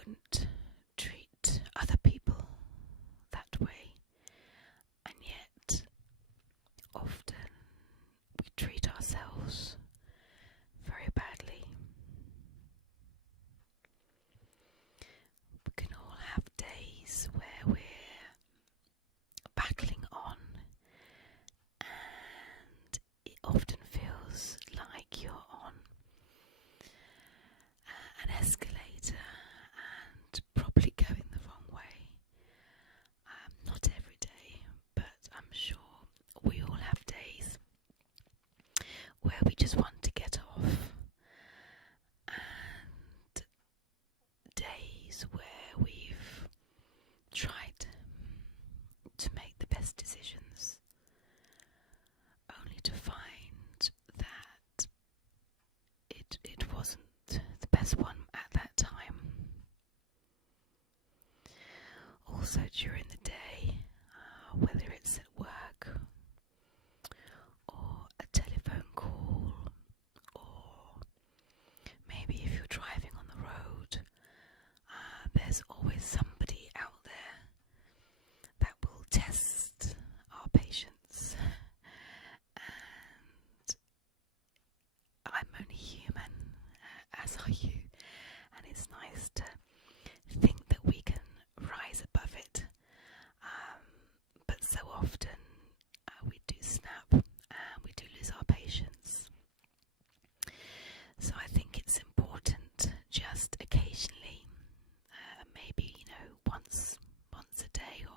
wouldn't treat other people that way, and yet often we treat ourselves very badly. We can all have days where we're battling on, and it often feels like you're on an escalator and probably going the wrong way. Not every day, but I'm sure we all have days where we just want to get off, and days where we've tried to make the best decisions, only to find that it wasn't the best one at that time. Also during the day, whether it's at work or a telephone call, or maybe if you're driving on the road, there's always somebody out there that will test our patience. And I'm only human, as are you, and it's nice to think that we can rise above it. But so often we do snap and we do lose our patience. So I think it's important just occasionally, maybe once a day or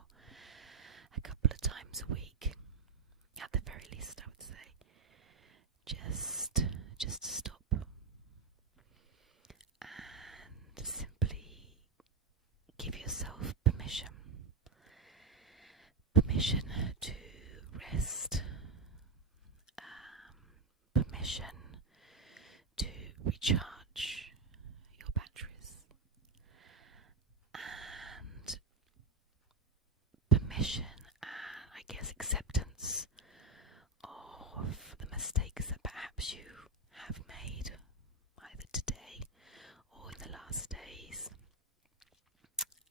a couple of times a week, at the very least, I would say, just to stop and simply give yourself permission to rest, permission to recharge your batteries, and permission and I guess acceptance of the mistakes that perhaps you have made either today or in the last days,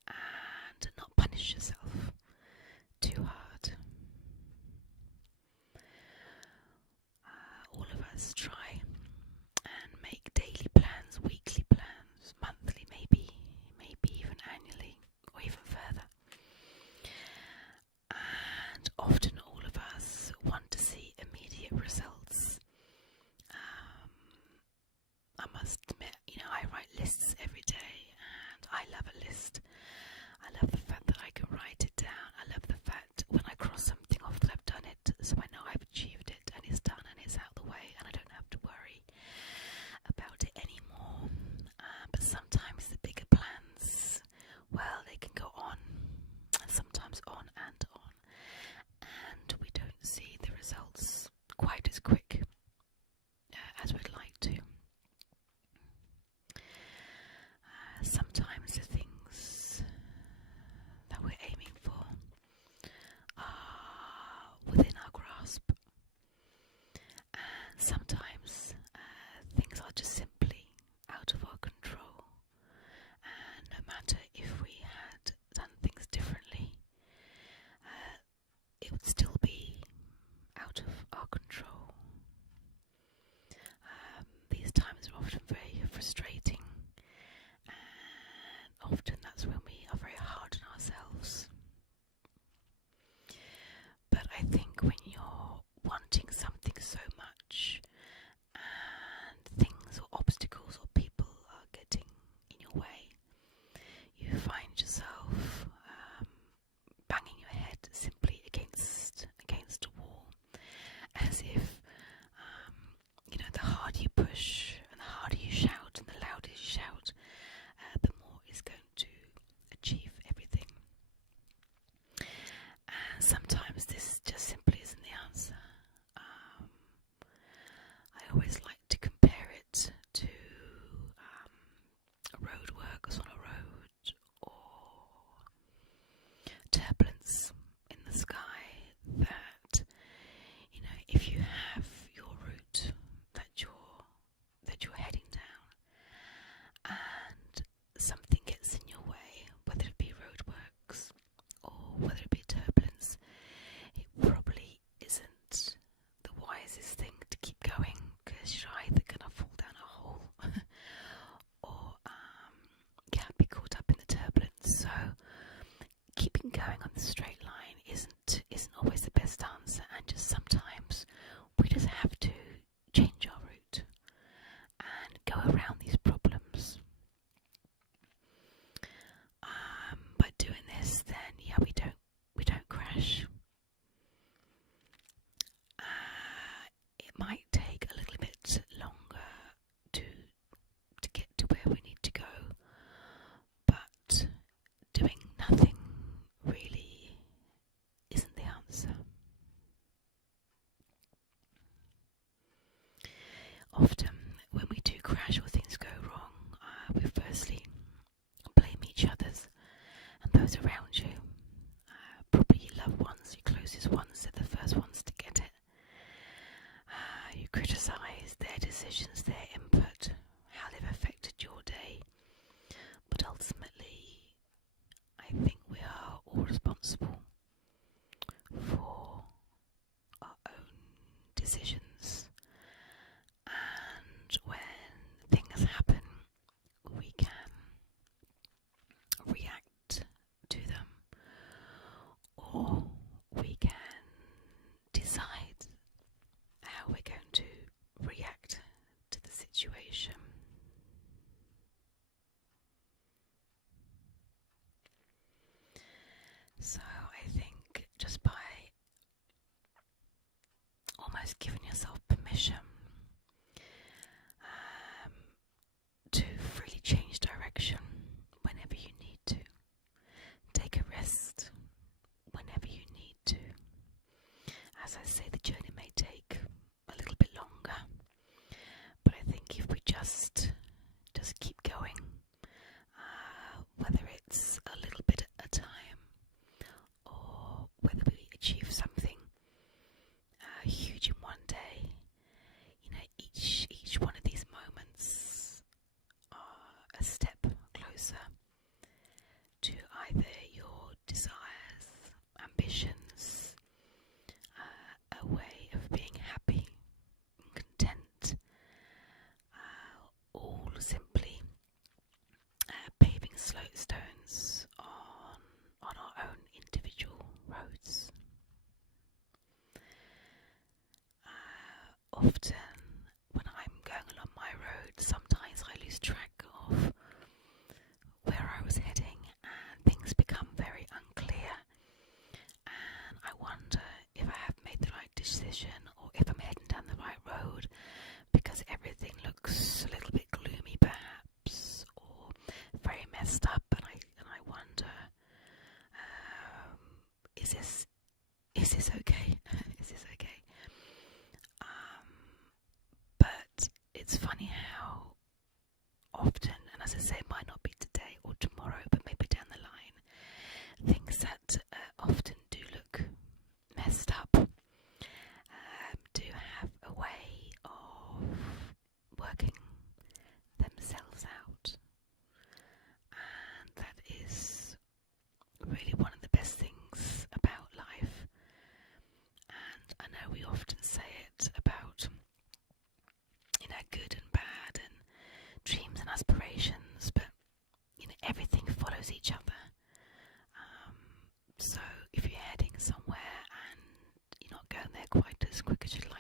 and not punish yourself too hard. All of us try and make daily plans, weekly plans, monthly, maybe even annually, or even further. And often all of us want to see immediate results. I must admit, I write lists every day, and I love a list. I love the fact that I can write it down. I love the fact when I cross something off that I've done it, so I know I've achieved it and it's done and it's out the way, and I don't have to worry about it anymore. But sometimes the bigger plans, well, they can go on, and sometimes on and on, and we don't see the results quite as quick as we'd like to. Sometimes the things that we're aiming for are within our grasp, and sometimes things are just simply out of our control, and no matter if we had done things differently, it would still be out of our control. These times are often very frustrating, and often that's when we are very hard on ourselves. But I think when you're wanting something so much, and things or obstacles or people are getting in your way, you find yourself banging your head simply against a wall, as if the harder you push and the harder you shout and the louder you shout, the more it's going to going on the straight line isn't always the best answer, and just sometimes we just have to change our route and go around these problems. By doing this, then we don't crash. It might take a little bit longer to get to where we need to go, but doing nothing really isn't the answer. Often, when we do crash or things go wrong, we firstly blame each other's and those around you. Probably your loved ones, your closest ones, they're the first ones to get it. You criticise their decisions, their input, how they've affected your day. But ultimately, I think we are all responsible for our own decisions. And when things happen, we can react to them, or we can decide how we're going to react to the situation. So I think just by almost giving yourself permission to freely change direction whenever you need to, take a rest whenever you need to. As I say, the journey may take a little bit longer, but I think if we just keep going, whether it's a little bit at a time or whether we achieve something huge in one day, each one of these moments are a step closer to either your desires, ambitions, a way of being happy and content, all simply paving slow stones on our own individual roads. Often when I'm going along my road, sometimes I lose track of where I was heading and things become very unclear, and I wonder if I have made the right decision or if I'm heading down the right road, because everything looks a little bit gloomy perhaps, or very messed up, and I wonder, is this okay? Is this okay? But it's funny how often, and as I say, it might not be today or tomorrow, but maybe down the line, things that often do look messed up do have a way of working themselves out, and that is really one of the best things about life. And I know we often say it about good and bad and dreams and aspirations, but everything follows each other. So if you're heading somewhere and you're not going there quite as quick as you'd